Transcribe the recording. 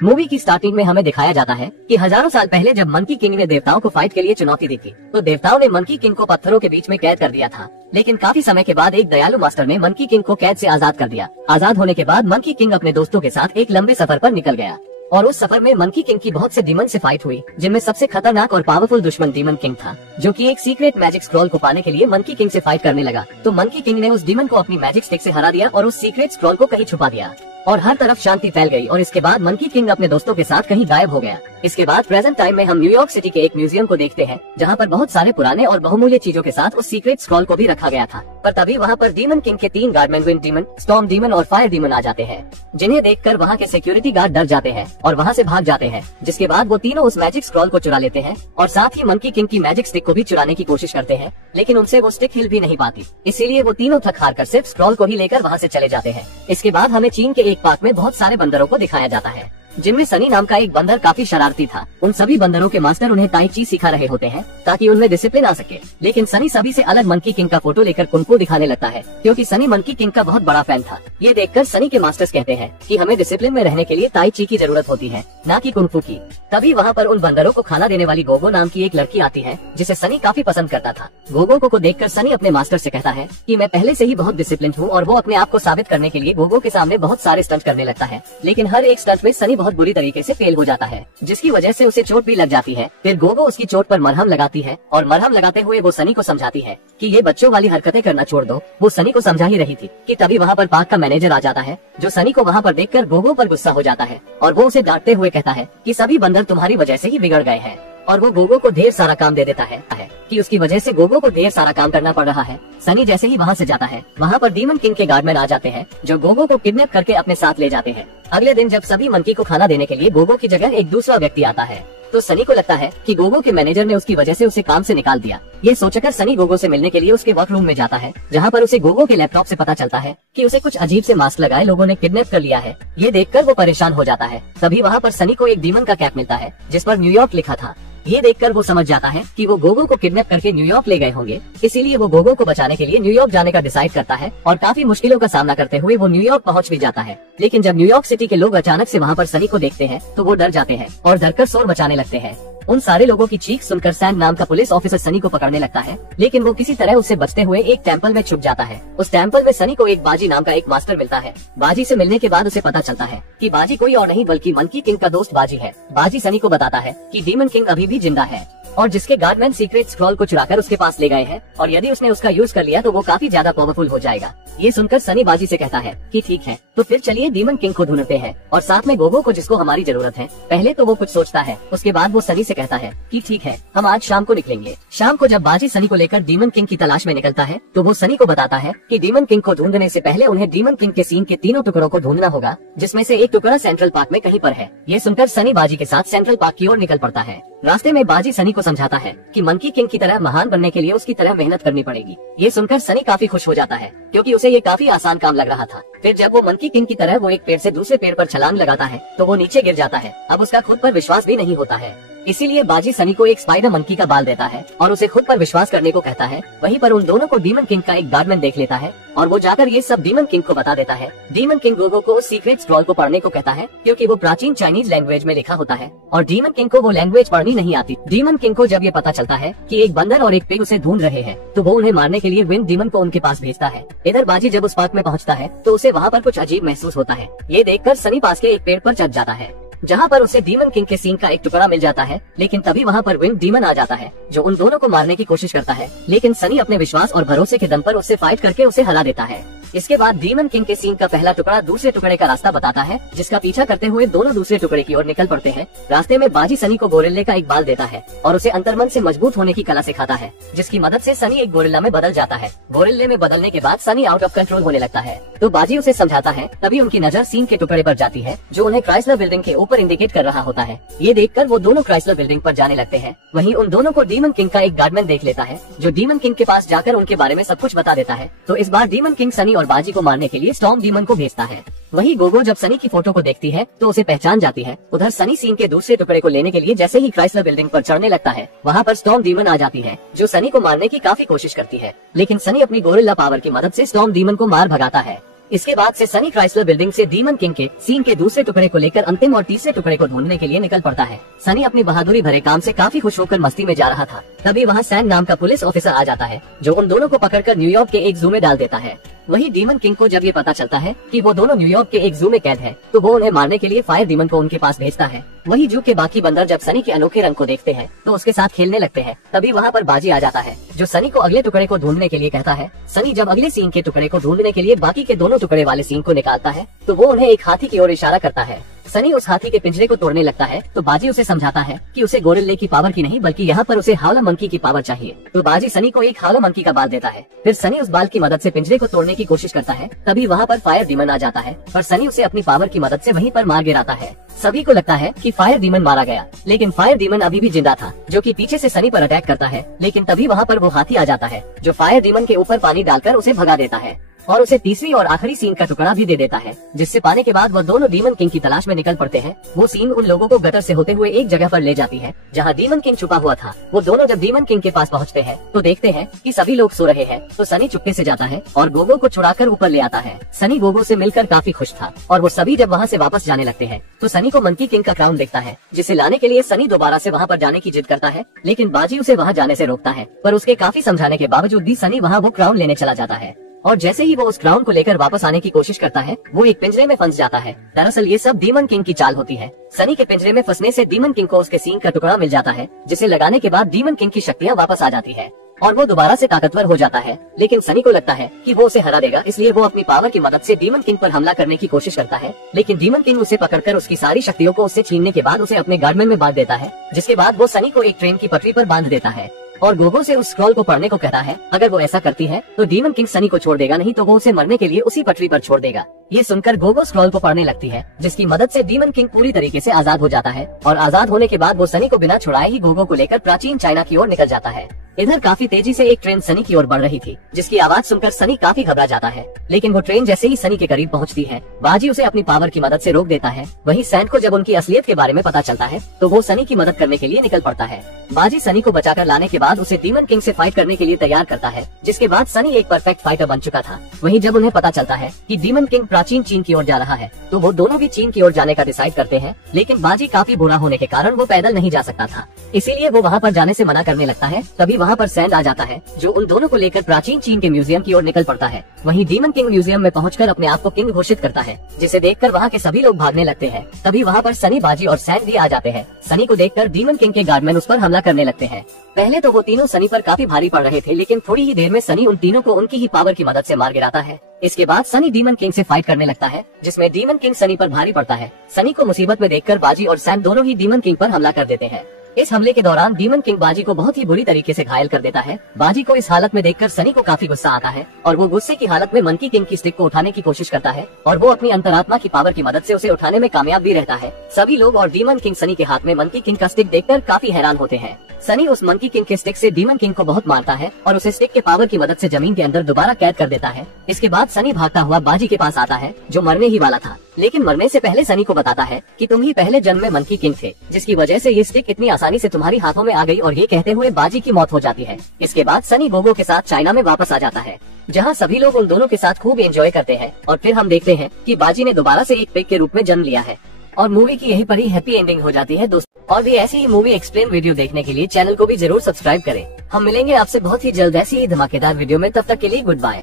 Movie की starting में हमें दिखाया जाता है कि हजारों साल पहले जब मंकी किंग ने देवताओं को फाइट के लिए चुनौती दी थी, तो देवताओं ने मंकी किंग को पत्थरों के बीच में कैद कर दिया था। लेकिन काफी समय के बाद एक दयालु मास्टर ने मंकी किंग को कैद से आजाद कर दिया। आजाद होने के बाद मंकी किंग अपने दोस्तों के साथ एक लंबे सफर पर निकल गया और उस सफर में मंकी किंग की बहुत से डीमन से फाइट हुई, जिनमें सबसे खतरनाक और पावरफुल दुश्मन डीमन किंग था, जो कि एक सीक्रेट मैजिक स्क्रॉल को पाने के लिए मंकी किंग से फाइट करने लगा। तो मंकी किंग ने उस डीमन को अपनी मैजिक स्टिक से हरा दिया और उस सीक्रेट स्क्रॉल को कहीं छुपा दिया और हर तरफ शांति फैल गई। और इसके बाद मंकी किंग अपने दोस्तों के साथ कहीं गायब हो गया। इसके बाद प्रेजेंट टाइम में हम न्यूयॉर्क सिटी के एक म्यूजियम को देखते हैं, जहाँ पर बहुत सारे पुराने और बहुमूल्य चीजों के साथ उस सीक्रेट स्क्रॉल को भी रखा गया था। पर तभी वहाँ पर डीमन किंग के 3 Guardman, wind demon, storm demon और फायर डीमन आ जाते हैं, जिन्हें देखकर वहाँ के सिक्योरिटी गार्ड डर जाते हैं और वहाँ से भाग जाते हैं। जिसके बाद वो तीनों उस मैजिक स्क्रॉल को चुरा लेते हैं और साथ ही मंकी किंग की मैजिक स्टिक को भी चुराने की कोशिश करते हैं, लेकिन उनसे वो स्टिक हिल भी नहीं पाती। इसीलिए वो तीनों थक हार कर सिर्फ स्क्रॉल को ही लेकर वहाँ से चले जाते हैं। इसके बाद हमें चीन के एक पार्क में बहुत सारे बंदरों को दिखाया जाता है, जिनमें सनी नाम का एक बंदर काफी शरारती था। उन सभी बंदरों के मास्टर उन्हें ताई ची सिखा रहे होते हैं ताकि उनमें डिसिप्लिन आ सके। लेकिन सनी सभी से अलग मंकी किंग का फोटो लेकर कुंफू दिखाने लगता है, क्योंकि सनी मंकी किंग का बहुत बड़ा फैन था। ये देखकर सनी के मास्टर्स कहते हैं कि हमें डिसिप्लिन में रहने के लिए ताई ची की जरूरत होती है, ना कि कुंफू की। तभी वहाँ पर उन बंदरों को खाना देने वाली गोगो नाम की एक लड़की आती है, जिसे सनी काफी पसंद करता था। गोगो को देखकर सनी अपने मास्टर से कहता है कि मैं पहले से ही बहुत डिसिप्लिन हूँ, और वो अपने आप को साबित करने के लिए गोगो के सामने बहुत सारे स्टंट करने लगता है। लेकिन हर एक स्टंट में सनी बहुत बुरी तरीके से फेल हो जाता है, जिसकी वजह से उसे चोट भी लग जाती है। फिर गोगो उसकी चोट पर मरहम लगाती है और मरहम लगाते हुए वो सनी को समझाती है कि ये बच्चों वाली हरकतें करना छोड़ दो। वो सनी को समझा ही रही थी कि तभी वहाँ पर पार्क का मैनेजर आ जाता है, जो सनी को वहाँ पर देखकर गोगो पर गुस्सा हो जाता है और वो उसे डांटते हुए कहता है कि सभी बंदर तुम्हारी वजह से ही बिगड़ गए हैं। और वो गोगो को ढेर सारा काम दे देता है कि उसकी वजह से गोगो को ढेर सारा काम करना पड़ रहा है। सनी जैसे ही वहाँ से जाता है, वहाँ पर डीमन किंग के गार्डमैन आ जाते हैं, जो गोगो को किडनैप करके अपने साथ ले जाते हैं। अगले दिन जब सभी मंकी को खाना देने के लिए गोगो की जगह एक दूसरा व्यक्ति आता है, तो सनी को लगता है कि गोगो के मैनेजर ने उसकी वजह से उसे काम से निकाल दिया। ये सोचकर सनी गोगो से मिलने के लिए उसके वर्क रूम में जाता है, जहाँ पर उसे गोगो के लैपटॉप से पता चलता है कि उसे कुछ अजीब से मास्क लगाए लोगों ने किडनैप कर लिया है। ये देखकर वो परेशान हो जाता है। तभी वहाँ पर सनी को एक डीमन का कैप मिलता है, जिस पर न्यूयॉर्क लिखा था। ये देखकर वो समझ जाता है कि वो गोगो को किडनैप करके न्यूयॉर्क ले गए होंगे। इसीलिए वो गोगो को बचाने के लिए न्यूयॉर्क जाने का डिसाइड करता है और काफी मुश्किलों का सामना करते हुए वो न्यूयॉर्क पहुंच भी जाता है। लेकिन जब न्यूयॉर्क सिटी के लोग अचानक से वहाँ पर सनी को देखते हैं, तो वो डर जाते हैं और डरकर शोर मचाने लगते हैं। उन सारे लोगों की चीख सुनकर सैम नाम का पुलिस ऑफिसर सनी को पकड़ने लगता है, लेकिन वो किसी तरह उससे बचते हुए एक टेम्पल में छुप जाता है। उस टेम्पल में सनी को एक बाजी नाम का एक मास्टर मिलता है। बाजी से मिलने के बाद उसे पता चलता है कि बाजी कोई और नहीं बल्कि मंकी किंग का दोस्त बाजी है। बाजी सनी को बताता है कि डीमन किंग अभी भी जिंदा है और जिसके गार्डमैन सीक्रेट स्क्रॉल को चुराकर उसके पास ले गए हैं, और यदि उसने उसका यूज कर लिया तो वो काफी ज्यादा पावरफुल हो जाएगा। ये सुनकर सनी बाजी से कहता है कि ठीक है, तो फिर चलिए डीमन किंग को ढूंढते हैं और साथ में गोगो को, जिसको हमारी जरूरत है। पहले तो वो कुछ सोचता है, उसके बाद वो सनी से कहता है कि ठीक है, हम आज शाम को निकलेंगे। शाम को जब बाजी सनी को लेकर डीमन किंग की तलाश में निकलता है, तो वो सनी को बताता है कि डीमन किंग को ढूंढने से पहले उन्हें डीमन किंग के सीन के 3 टुकड़ों को ढूंढना होगा, जिसमें से एक टुकड़ा सेंट्रल पार्क में कहीं पर है। ये सुनकर सनी बाजी के साथ सेंट्रल पार्क की ओर निकल पड़ता है। रास्ते में बाजी सनी को समझाता है कि मंकी किंग की तरह महान बनने के लिए उसकी तरह मेहनत करनी पड़ेगी। ये सुनकर सनी काफी खुश हो जाता है, क्योंकि उसे ये काफी आसान काम लग रहा था। फिर जब वो मंकी किंग की तरह वो एक पेड़ से दूसरे पेड़ पर छलांग लगाता है, तो वो नीचे गिर जाता है। अब उसका खुद पर विश्वास भी नहीं होता है। इसीलिए बाजी सनी को एक स्पाइडर मंकी का बाल देता है और उसे खुद पर विश्वास करने को कहता है। वहीं पर उन दोनों को डीमन किंग का एक गार्डमैन देख लेता है और वो जाकर ये सब डीमन किंग को बता देता है। डीमन किंग गोगो को उस सीक्रेट स्क्रॉल को पढ़ने को कहता है, क्योंकि वो प्राचीन चाइनीज लैंग्वेज में लिखा होता है और डीमन किंग को वो लैंग्वेज पढ़नी नहीं आती। डीमन किंग को जब ये पता चलता है कि एक बंदर और एक पिग उसे ढूंढ रहे हैं, तो वो उन्हें मारने के लिए विंड डीमन को उनके पास भेजता है। इधर बाजी जब उस पार्क में पहुंचता है, तो उसे वहाँ पर कुछ अजीब महसूस होता है। ये देखकर सनी पास के एक पेड़ पर चढ़ जाता है, जहाँ पर उसे डीमन किंग के सीन का एक टुकड़ा मिल जाता है। लेकिन तभी वहाँ पर विंड डीमन आ जाता है, जो उन दोनों को मारने की कोशिश करता है। लेकिन सनी अपने विश्वास और भरोसे के दम पर उससे फाइट करके उसे हरा देता है। इसके बाद डीमन किंग के सीन का पहला टुकड़ा दूसरे टुकड़े का रास्ता बताता है, जिसका पीछा करते हुए दोनों दूसरे टुकड़े की ओर निकल पड़ते हैं। रास्ते में बाजी सनी को गोरिल्ले का एक बाल देता है और उसे अंतर्मन से मजबूत होने की कला सिखाता है, जिसकी मदद से सनी एक गोरिल्ला में बदल जाता है। गोरिल्ले में बदलने के बाद सनी आउट ऑफ कंट्रोल होने लगता है, तो बाजी उसे समझाता है। तभी उनकी नजर सीन के टुकड़े पर जाती है, जो उन्हें क्राइसलर बिल्डिंग के ऊपर इंडिकेट कर रहा होता है। ये देखकर वो दोनों क्राइसलर बिल्डिंग पर जाने लगते हैं। वहीं उन दोनों को डीमन किंग का एक गार्डमैन देख लेता है, जो डीमन किंग के पास जाकर उनके बारे में सब कुछ बता देता है। तो इस बार डीमन किंग सनी और बाजी को मारने के लिए स्टॉर्म डीमन को भेजता है। वहीं गोगो जब सनी की फोटो को देखती है, तो उसे पहचान जाती है। उधर सनी सीन के दूसरे टुकड़े को लेने के लिए जैसे ही क्राइसलर बिल्डिंग पर चढ़ने लगता है, वहाँ पर स्टॉर्म डीमन आ जाती है, जो सनी को मारने की काफी कोशिश करती है। लेकिन सनी अपनी गोरिल्ला पावर की मदद से स्टॉर्म डीमन को मार भगाता है। इसके बाद से सनी क्राइसलर बिल्डिंग से डीमन किंग के सीन के दूसरे टुकड़े को लेकर अंतिम और तीसरे टुकड़े को ढूंढने के लिए निकल पड़ता है। सनी अपनी बहादुरी भरे काम से काफी खुश होकर मस्ती में जा रहा था। तभी वहाँ सैन नाम का पुलिस ऑफिसर आ जाता है, जो उन दोनों को पकड़कर न्यूयॉर्क के एक जू में डाल देता है। वही डीमन किंग को जब ये पता चलता है कि वो दोनों न्यूयॉर्क के एक जू में कैद है, तो वो उन्हें मारने के लिए फायर डीमन को उनके पास भेजता है। वही जू के बाकी बंदर जब सनी के अनोखे रंग को देखते हैं तो उसके साथ खेलने लगते हैं। तभी वहाँ पर बाजी आ जाता है, जो सनी को अगले टुकड़े को ढूंढने के लिए कहता है। सनी जब अगले सीन के टुकड़े को ढूंढने के लिए बाकी के दोनों टुकड़े वाले सीन को निकालता है, तो वो उन्हें एक हाथी की ओर इशारा करता है। सनी उस हाथी के पिंजरे को तोड़ने लगता है, तो बाजी उसे समझाता है कि उसे गोरिल्ले की पावर की नहीं बल्कि यहाँ पर उसे हावला मंकी की पावर चाहिए। तो बाजी सनी को एक हावला मंकी का बाल देता है। फिर सनी उस बाल की मदद से पिंजरे को तोड़ने की कोशिश करता है। तभी वहाँ पर फायर डीमन आ जाता है, पर सनी उसे अपनी पावर की मदद से वहीं पर मार गिराता है। सभी को लगता है कि फायर डीमन मारा गया, लेकिन फायर डीमन अभी भी जिंदा था, जो कि पीछे से सनी पर अटैक करता है। लेकिन तभी वहाँ पर वो हाथी आ जाता है, जो फायर डीमन के ऊपर पानी डालकर उसे भगा देता है और उसे तीसरी और आखिरी सीन का टुकड़ा भी दे देता है, जिससे पाने के बाद वो दोनों डीमन किंग की तलाश में निकल पड़ते हैं। वो सीन उन लोगों को गटर से होते हुए एक जगह पर ले जाती है जहाँ डीमन किंग छुपा हुआ था। वो दोनों जब डीमन किंग के पास पहुँचते हैं तो देखते हैं कि सभी लोग सो रहे हैं। तो सनी चुपके से जाता है और गोगो को छुड़ाकर ऊपर ले आता है। सनी गोगो से मिलकर काफी खुश था और वो सभी जब वहाँ से वापस जाने लगते हैं तो सनी को मंकी किंग का क्राउन दिखता है, जिसे लाने के लिए सनी दोबारा से वहाँ पर जाने की जिद करता है। लेकिन बाजी उसे वहाँ जाने से रोकता है, पर उसके काफी समझाने के बावजूद भी सनी वहाँ वो क्राउन लेने चला जाता है। और जैसे ही वो उस क्राउन को लेकर वापस आने की कोशिश करता है, वो एक पिंजरे में फंस जाता है। दरअसल ये सब डीमन किंग की चाल होती है। सनी के पिंजरे में फंसने से डीमन किंग को उसके सींग का टुकड़ा मिल जाता है, जिसे लगाने के बाद डीमन किंग की शक्तियाँ वापस आ जाती है और वो दोबारा से ताकतवर हो जाता है। लेकिन सनी को लगता है कि वो उसे हरा देगा, इसलिए वो अपनी पावर की मदद से डीमन किंग पर हमला करने की कोशिश करता है। लेकिन डीमन किंग उसे पकड़कर उसकी सारी शक्तियों को उससे छीनने के बाद उसे अपने गार्डमेन में बांध देता है, जिसके बाद वो सनी को एक ट्रेन की पटरी पर बांध देता है और गोगो से उस स्क्रॉल को पढ़ने को कहता है। अगर वो ऐसा करती है तो डीमन किंग सनी को छोड़ देगा, नहीं तो वो उसे मरने के लिए उसी पटरी पर छोड़ देगा। ये सुनकर गोगो स्क्रॉल को पढ़ने लगती है, जिसकी मदद से डीमन किंग पूरी तरीके से आजाद हो जाता है और आजाद होने के बाद वो सनी को बिना छुड़ाए ही गोगो को लेकर प्राचीन चाइना की ओर निकल जाता है। इधर काफी तेजी से एक ट्रेन सनी की ओर बढ़ रही थी, जिसकी आवाज सुनकर सनी काफी घबरा जाता है। लेकिन वो ट्रेन जैसे ही सनी के करीब पहुंचती है, बाजी उसे अपनी पावर की मदद से रोक देता है। वहीं सैन को जब उनकी असलियत के बारे में पता चलता है तो वो सनी की मदद करने के लिए निकल पड़ता है। बाजी सनी को बचाकर लाने के बाद उसे डीमन किंग से फाइट करने के लिए तैयार करता है, जिसके बाद सनी एक परफेक्ट फाइटर बन चुका था। वहीं जब उन्हें पता चलता है कि डीमन किंग प्राचीन चीन की ओर जा रहा है, तो वो दोनों भी चीन की ओर जाने का डिसाइड करते हैं। लेकिन बाजी काफी बुरा होने के कारण वो पैदल नहीं जा सकता था, इसीलिए वो वहाँ पर जाने से मना करने लगता है। तभी वहाँ पर सैंड आ जाता है, जो उन दोनों को लेकर प्राचीन चीन के म्यूजियम की ओर निकल पड़ता है। वहीं डीमन किंग म्यूजियम में पहुंचकर अपने आप को किंग घोषित करता है, जिसे देखकर वहाँ के सभी लोग भागने लगते हैं। तभी वहाँ पर सनी, बाजी और सैंड भी आ जाते हैं। सनी को देखकर डीमन किंग के गार्डमैन उस पर हमला करने लगते हैं। पहले तो वो तीनों सनी पर काफी भारी पड़ रहे थे, लेकिन थोड़ी ही देर में सनी उन तीनों को उनकी ही पावर की मदद से मार गिराता है। इसके बाद सनी डीमन किंग से फाइट करने लगता है, जिसमें डीमन किंग सनी पर भारी पड़ता है। सनी को मुसीबत में देखकर बाजी और सैंड दोनों ही डीमन किंग पर हमला कर देते हैं। इस हमले के दौरान डीमन किंग बाजी को बहुत ही बुरी तरीके से घायल कर देता है। बाजी को इस हालत में देखकर सनी को काफी गुस्सा आता है और वो गुस्से की हालत में मंकी किंग की स्टिक को उठाने की कोशिश करता है और वो अपनी अंतरात्मा की पावर की मदद से उसे उठाने में कामयाब भी रहता है। सभी लोग और डीमन किंग सनी के हाथ में मंकी किंग का स्टिक देखकर काफी हैरान होते हैं। सनी उस मंकी किंग के स्टिक से डीमन किंग को बहुत मारता है और उसे स्टिक के पावर की मदद से जमीन के अंदर दोबारा कैद कर देता है। इसके बाद सनी भागता हुआ बाजी के पास आता है, जो मरने ही वाला था। लेकिन मरने से पहले सनी को बताता है कि तुम ही पहले जन्म में मंकी किंग थे, जिसकी वजह से ये स्टिक इतनी आसानी से तुम्हारी हाथों में आ गई, और ये कहते हुए बाजी की मौत हो जाती है। इसके बाद सनी गोगो के साथ चाइना में वापस आ जाता है, जहाँ सभी लोग उन दोनों के साथ खूब एंजॉय करते हैं। और फिर हम देखते हैं कि बाजी ने दोबारा से एक पिग के रूप में जन्म लिया है और मूवी की यहीं पर ही हैप्पी एंडिंग हो जाती है दोस्तों। और भी ऐसी ही मूवी एक्सप्लेन वीडियो देखने के लिए चैनल को भी जरूर सब्सक्राइब करें। हम मिलेंगे आपसे बहुत ही जल्द ऐसी ही धमाकेदार वीडियो में, तब तक के लिए गुड बाय।